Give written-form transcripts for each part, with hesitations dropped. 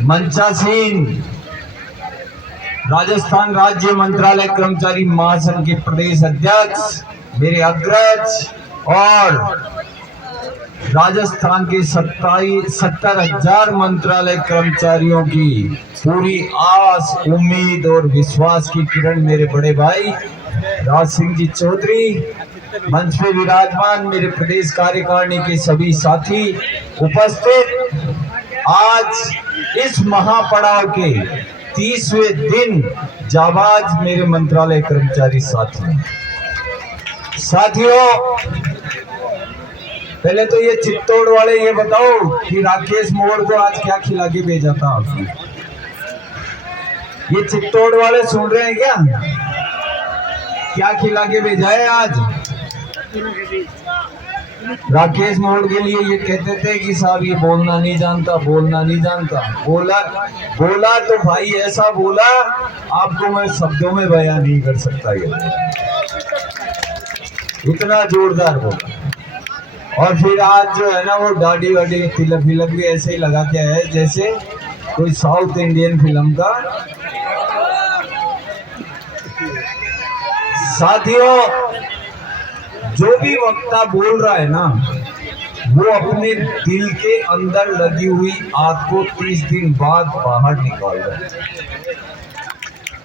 मंचासीन राजस्थान राज्य मंत्रालय कर्मचारी महासंघ के प्रदेश अध्यक्ष, मेरे अग्रज और राजस्थान के 70,000 मंत्रालय कर्मचारियों की पूरी आस, उम्मीद और विश्वास की किरण मेरे बड़े भाई राज सिंह जी चौधरी, मंच पे विराजमान मेरे प्रदेश कार्यकारिणी के सभी साथी उपस्थित, आज इस महापड़ाव के 30वें दिन जाबाज मेरे मंत्रालय कर्मचारी साथियों, पहले तो ये चित्तौड़ वाले ये बताओ कि राकेश मोड़ को आज क्या खिला के भेजा था आपने? ये चित्तौड़ वाले सुन रहे हैं क्या? क्या खिला के भेजा है आज? राकेश मोड़ के लिए ये कहते थे कि साहब ये बोलना नहीं जानता, बोलना नहीं जानता। बोला तो भाई ऐसा बोला, आपको मैं शब्दों में बयान नहीं कर सकता, ये इतना जोरदार बोला। और फिर आज जो है ना वो दाढ़ी वाड़ी तिलक भी ऐसे ही लगा के है जैसे कोई साउथ इंडियन फिल्म का। साथियों, जो भी वक्ता बोल रहा है ना, वो अपने दिल के अंदर लगी हुई आग को 30 दिन बाद बाहर निकाल रहा है।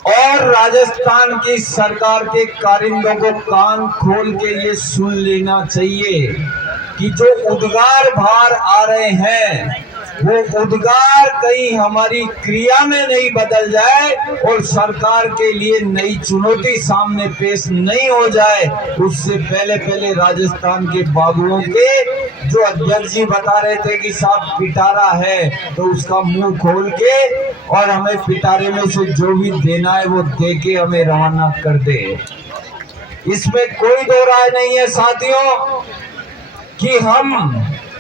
और राजस्थान की सरकार के कारिंदों को कान खोल के ये सुन लेना चाहिए कि जो उद्गार बाहर आ रहे हैं वो उद्गार कहीं हमारी क्रिया में नहीं बदल जाए और सरकार के लिए नई चुनौती सामने पेश नहीं हो जाए, उससे पहले राजस्थान के बाबुओं के जो अध्यक्ष जी बता रहे थे कि साहब पिटारा है, तो उसका मुंह खोल के और हमें पिटारे में से जो भी देना है वो दे के हमें रवाना कर दे। इसमें कोई दो राय नहीं है साथियों कि हम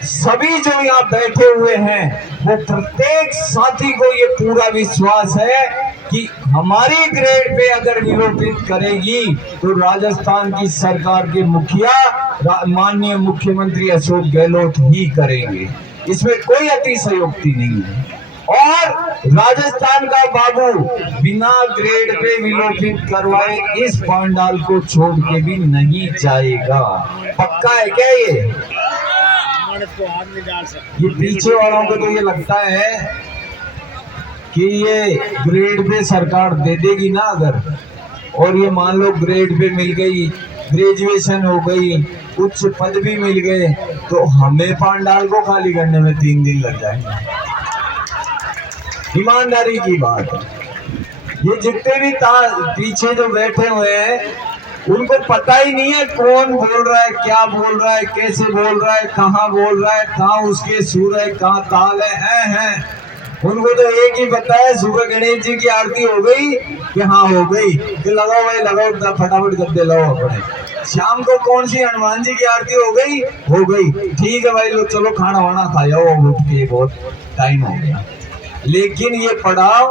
सभी जो यहाँ बैठे हुए हैं वो प्रत्येक साथी को ये पूरा विश्वास है कि हमारी ग्रेड पे अगर विलोपित करेगी तो राजस्थान की सरकार के मुखिया माननीय मुख्यमंत्री अशोक गहलोत ही करेंगे। इसमें कोई अतिशयोक्ति नहीं है। और राजस्थान का बाबू बिना ग्रेड पे विलोपित करवाए इस पांडाल को छोड़ के भी नहीं जाएगा। पक्का है क्या ये? ये पीछे वालों को तो ये लगता है कि ये ग्रेड पे सरकार दे देगी ना अगर, और ये मान लो ग्रेड पे मिल गई, ग्रेजुएशन हो गई, उच्च पद भी मिल गए, तो हमें पांडाल को खाली करने में 3 दिन लग जाएंगे। ईमानदारी की बात है। ये जितने भी पीछे जो बैठे हुए हैं उनको पता ही नहीं है कौन बोल रहा है, क्या बोल रहा है, कैसे बोल रहा है, कहाँ बोल रहा है, कहाँ उसके सुर है, कहाँ ताल है। उनको तो एक ही पता है, सुबह गणेश जी की आरती हो गई कि हाँ हो गई, कि लगाओ भाई लगाओ, फटाफट गद्दे लगाओ अपने। शाम को कौन सी हनुमान जी की आरती हो गई, ठीक है भाई, लो चलो खाना वाना खा जाओ, उठ के बहुत टाइम हो गया। लेकिन ये पड़ाव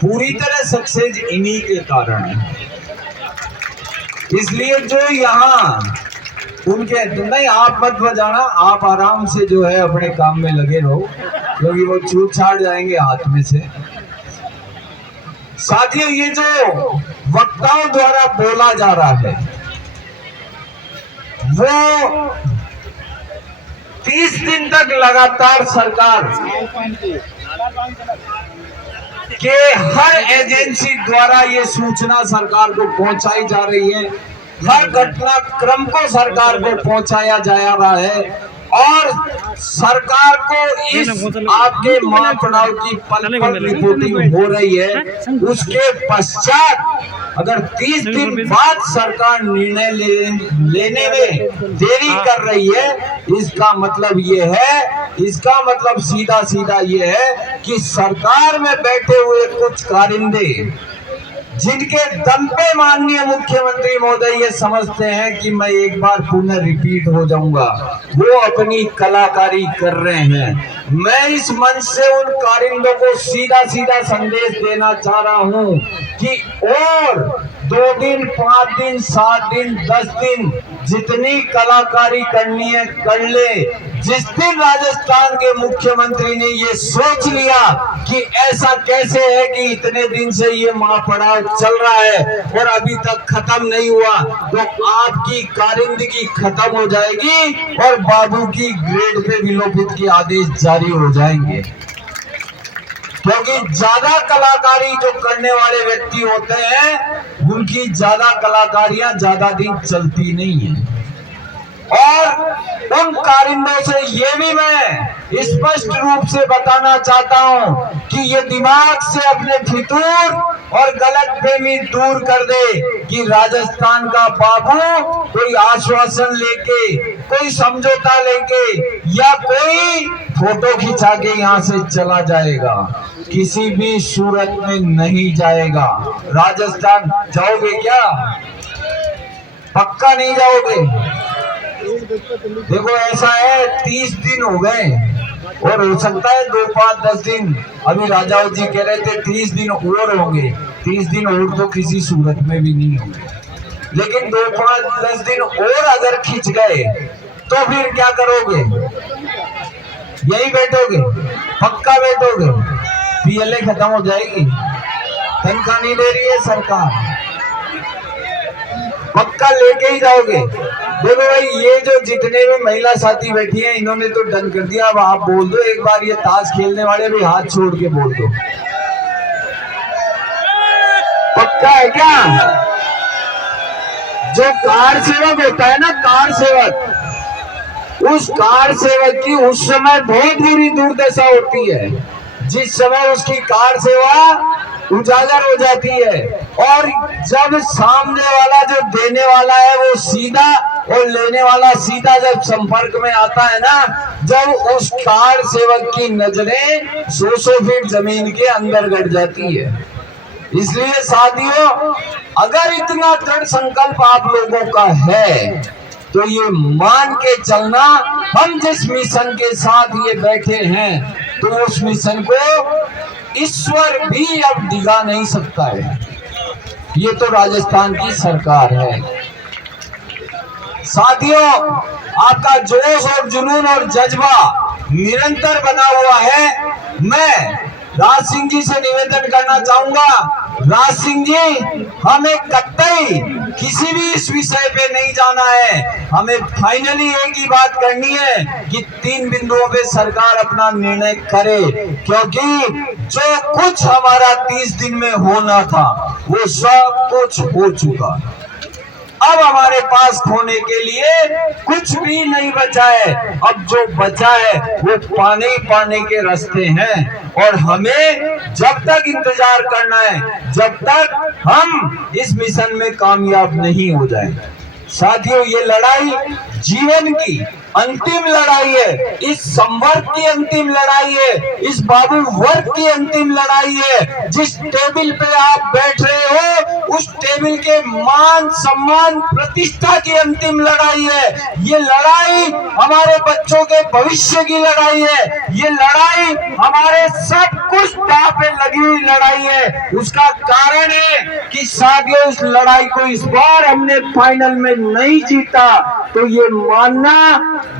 पूरी तरह सक्सेस इन्हीं के कारण है। इसलिए जो यहाँ उनके नहीं, आप मत बजाना, आप आराम से जो है अपने काम में लगे रहो, क्योंकि वो छूट छाट जाएंगे हाथ में से। साथियों, ये जो वक्ताओं द्वारा बोला जा रहा है वो 30 दिन तक लगातार सरकार के हर एजेंसी द्वारा ये सूचना सरकार को पहुंचाई जा रही है, हर घटनाक्रम को सरकार को पहुंचाया जा रहा है, और सरकार को इस आपके महापड़ाव की पल पल रिपोर्टिंग हो रही है। उसके पश्चात अगर 30 दिन बाद सरकार निर्णय लेने में देरी कर रही है, इसका मतलब ये है, इसका मतलब सीधा ये है कि सरकार में बैठे हुए कुछ कारिंदे जिनके दम पे माननीय मुख्यमंत्री महोदय ये समझते हैं कि मैं एक बार पुनः रिपीट हो जाऊंगा, वो अपनी कलाकारी कर रहे हैं। मैं इस मंच से उन कारिंदों को सीधा संदेश देना चाह रहा हूं कि और 2 दिन, 5 दिन, 7 दिन, 10 दिन जितनी कलाकारी करनी है कर ले। जिस दिन राजस्थान के मुख्यमंत्री ने ये सोच लिया कि ऐसा कैसे है कि इतने दिन से ये महापड़ाव चल रहा है और अभी तक खत्म नहीं हुआ, तो आपकी कारिंदगी खत्म हो जाएगी और बाबू की ग्रेड पे विलोपित के आदेश जारी हो जाएंगे। क्योंकि ज्यादा कलाकारी जो करने वाले व्यक्ति होते हैं उनकी ज्यादा कलाकारियां ज्यादा दिन चलती नहीं है। और उन कारिंदों से ये भी मैं स्पष्ट रूप से बताना चाहता हूं कि ये दिमाग से अपने फितूर और गलतफहमी दूर कर दे कि राजस्थान का बाबू कोई आश्वासन लेके, कोई समझौता लेके या कोई फोटो खिंचा के यहाँ से चला जाएगा, किसी भी सूरत में नहीं जाएगा। राजस्थान जाओगे क्या? पक्का नहीं जाओगे। देखो ऐसा है, 30 दिन हो गए और हो सकता है 2, 5, 10 दिन। अभी राजाओ जी कह रहे थे 30 दिन और होंगे। 30 दिन और तो किसी सूरत में भी नहीं होंगे, लेकिन 2, 5, 10 दिन और अगर खिंच गए तो फिर क्या करोगे? यही बैठोगे? पक्का बैठोगे? पीएलए खत्म हो जाएगी, तनख्वाह नहीं दे रही है सरकार, पक्का लेके ही जाओगे। देखो भाई, ये जो जितने भी महिला साथी बैठी हैं इन्होंने तो डन कर दिया। अब आप बोल दो एक बार, ये ताश खेलने वाले भी हाथ छोड़ के बोल दो, पक्का है क्या? जो कार सेवक होता है ना, कार सेवक, उस कार सेवक की उस समय बहुत बुरी दुर्दशा होती है जिस समय उसकी कार सेवा उजागर हो जाती है। और जब सामने वाला जो देने वाला है वो सीधा और लेने वाला सीधा जब संपर्क में आता है ना, जब उस कार सेवक की नजरें 100 फीट जमीन के अंदर गड़ जाती है। इसलिए साथियों, अगर इतना दृढ़ संकल्प आप लोगों का है तो ये मान के चलना, हम जिस मिशन के साथ ये बैठे हैं तो उस मिशन को ईश्वर भी अब डिगा नहीं सकता है। ये तो राजस्थान की सरकार है। साथियों, आपका जोश और जुनून और जज्बा निरंतर बना हुआ है। मैं राज सिंह जी से निवेदन करना चाहूंगा, राज सिंह जी, हमें कतई किसी भी इस विषय पे नहीं जाना है। हमें फाइनली एक ही बात करनी है कि 3 बिंदुओं पे सरकार अपना निर्णय करे, क्योंकि जो कुछ हमारा 30 दिन में होना था वो सब कुछ हो चुका। अब हमारे पास खोने के लिए कुछ भी नहीं बचा है। अब जो बचा है वो पाने ही पाने के रास्ते हैं और हमें जब तक इंतजार करना है जब तक हम इस मिशन में कामयाब नहीं हो जाए। साथियों, ये लड़ाई जीवन की अंतिम लड़ाई है, इस संवर्ग की अंतिम लड़ाई है, इस बाबू वर्ग की अंतिम लड़ाई है। जिस टेबल पे आप बैठ रहे हो उस टेबल के मान सम्मान प्रतिष्ठा की अंतिम लड़ाई है। ये लड़ाई हमारे बच्चों के भविष्य की लड़ाई है। ये लड़ाई हमारे सब कुछ दांव पे लगी हुई लड़ाई है। उसका कारण है कि साथियों, इस लड़ाई को इस बार हमने फाइनल में नहीं जीता तो ये मानना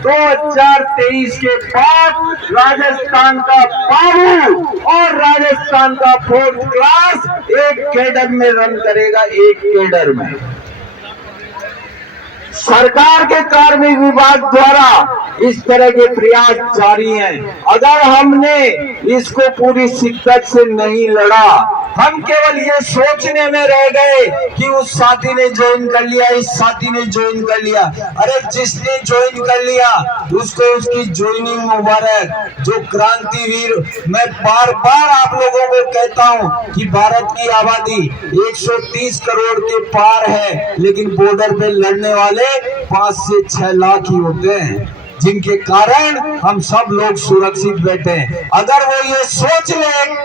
2023 के बाद राजस्थान का बाबू और राजस्थान का 4th क्लास एक कैडर में रन करेगा, एक कैडर में। सरकार के कार्मिक विभाग द्वारा इस तरह के प्रयास जारी हैं। अगर हमने इसको पूरी शिद्दत से नहीं लड़ा, हम केवल ये सोचने में रह गए कि उस साथी ने ज्वाइन कर लिया, इस साथी ने ज्वाइन कर लिया। अरे जिसने ज्वाइन कर लिया उसको उसकी ज्वाइनिंग मुबारक। जो क्रांतिवीर, मैं बार बार आप लोगों को कहता हूं कि भारत की आबादी 130 करोड़ के पार है, लेकिन बॉर्डर पे लड़ने वाले 5 से 6 लाख ही होते हैं। जिनके कारण हम सब लोग सुरक्षित बैठे हैं। अगर वो ये सोच ले एक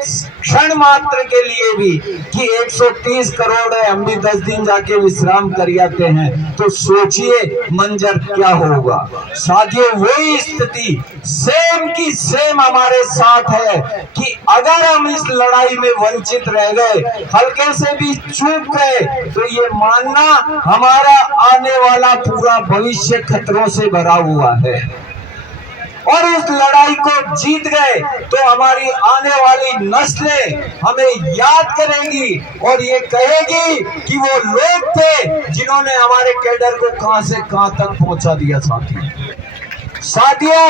क्षण मात्र के लिए भी कि 130 करोड़ है, हम भी 10 दिन जाके विश्राम कर आते हैं, तो सोचिए मंजर क्या होगा। साथियों, वही स्थिति सेम की सेम हमारे साथ है कि अगर हम इस लड़ाई में वंचित रह गए, हल्के से भी चूक गए, तो ये मानना हमारा आने वाला पूरा भविष्य खतरों से भरा हुआ है। और इस लड़ाई को जीत गए तो हमारी आने वाली नस्लें हमें याद करेंगी और ये कहेगी कि वो लोग थे जिन्होंने हमारे कैडर को कहां से कहां तक पहुंचा दिया। साथियों,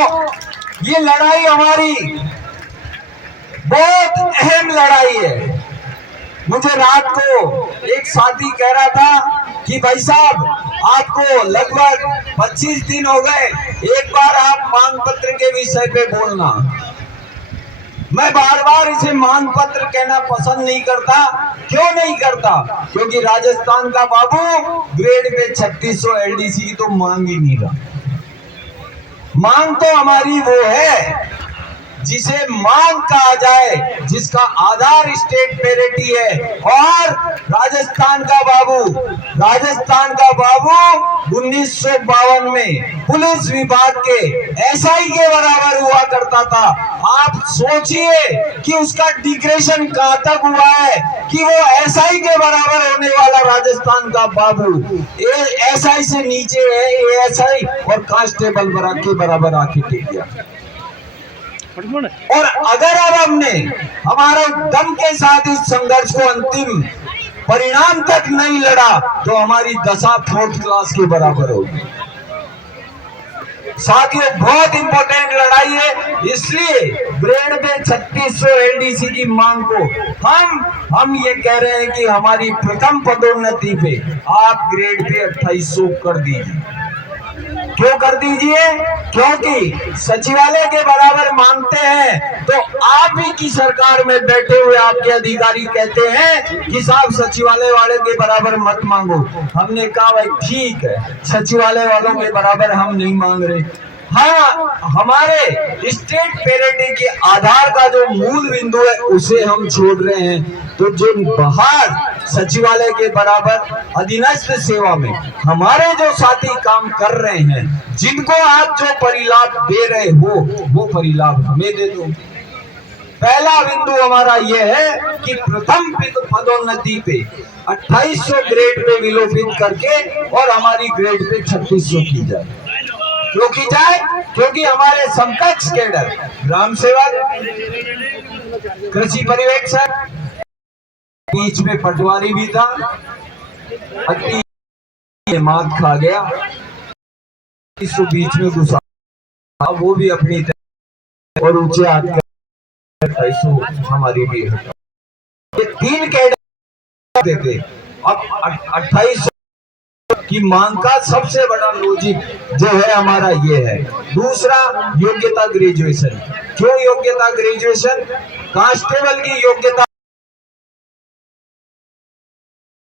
ये लड़ाई हमारी बहुत अहम लड़ाई है। मुझे रात को एक साथी कह रहा था कि भाई साहब, आपको लगभग 25 दिन हो गए, एक बार आप मांग पत्र के विषय पे बोलना। मैं बार बार इसे मांग पत्र कहना पसंद नहीं करता। क्यों नहीं करता? क्योंकि राजस्थान का बाबू ग्रेड पे 3600 एलडीसी की तो मांग ही नहीं रहा। मांग तो हमारी वो है जिसे मांग कहा जाए, जिसका आधार स्टेट पेरिटी है। और राजस्थान का बाबू 1952 में पुलिस विभाग के एसआई के बराबर हुआ करता था। आप सोचिए कि उसका डिग्रेशन कहां तक हुआ है कि वो एसआई के बराबर होने वाला राजस्थान का बाबू एसआई से नीचे है, एएसआई और कांस्टेबल के बराबर आके टिक गया। और अगर अब हमने हमारे दम के साथ इस संघर्ष को अंतिम परिणाम तक नहीं लड़ा, तो हमारी दशा 4th क्लास के बराबर होगी। साथियों, बहुत इंपॉर्टेंट लड़ाई है। इसलिए ग्रेड पे 3600 एलडीसी की मांग को हम ये कह रहे हैं कि हमारी प्रथम पदोन्नति पे आप ग्रेड पे 2800 कर दीजिए। क्यों कर दीजिए? क्योंकि सचिवालय के बराबर मांगते हैं तो आप ही की सरकार में बैठे हुए आपके अधिकारी कहते हैं कि साहब सचिवालय वाले के बराबर मत मांगो। हमने कहा भाई ठीक है, सचिवालय वालों के बराबर हम नहीं मांग रहे। हाँ, हमारे स्टेट पेरिटी के आधार का जो मूल बिंदु है उसे हम छोड़ रहे हैं। तो जो बाहर सचिवालय के बराबर अधीनस्थ सेवा में हमारे जो साथी काम कर रहे हैं, जिनको आप जो परिलाभ दे रहे हो, वो परिलाभ हमें दे दो। पहला बिंदु हमारा यह है कि प्रथम पदोन्नति पे 2800 ग्रेड पे विलोपित करके और हमारी ग्रेड पे 3600 की जाए। क्यों की जाए? क्योंकि हमारे समकक्ष कैडर ग्राम सेवक, कृषि पर्यवेक्षक, बीच में पटवारी भी था, मात खा गया, इसको बीच में घुसा, वो भी अपनी और ऊंचे हाथ कर हमारी भी है। ये 3 कैडर देते। अब 2800 की मांग का सबसे बड़ा लॉजिक जो है हमारा ये है। दूसरा, योग्यता ग्रेजुएशन। क्यों योग्यता ग्रेजुएशन? कांस्टेबल की योग्यता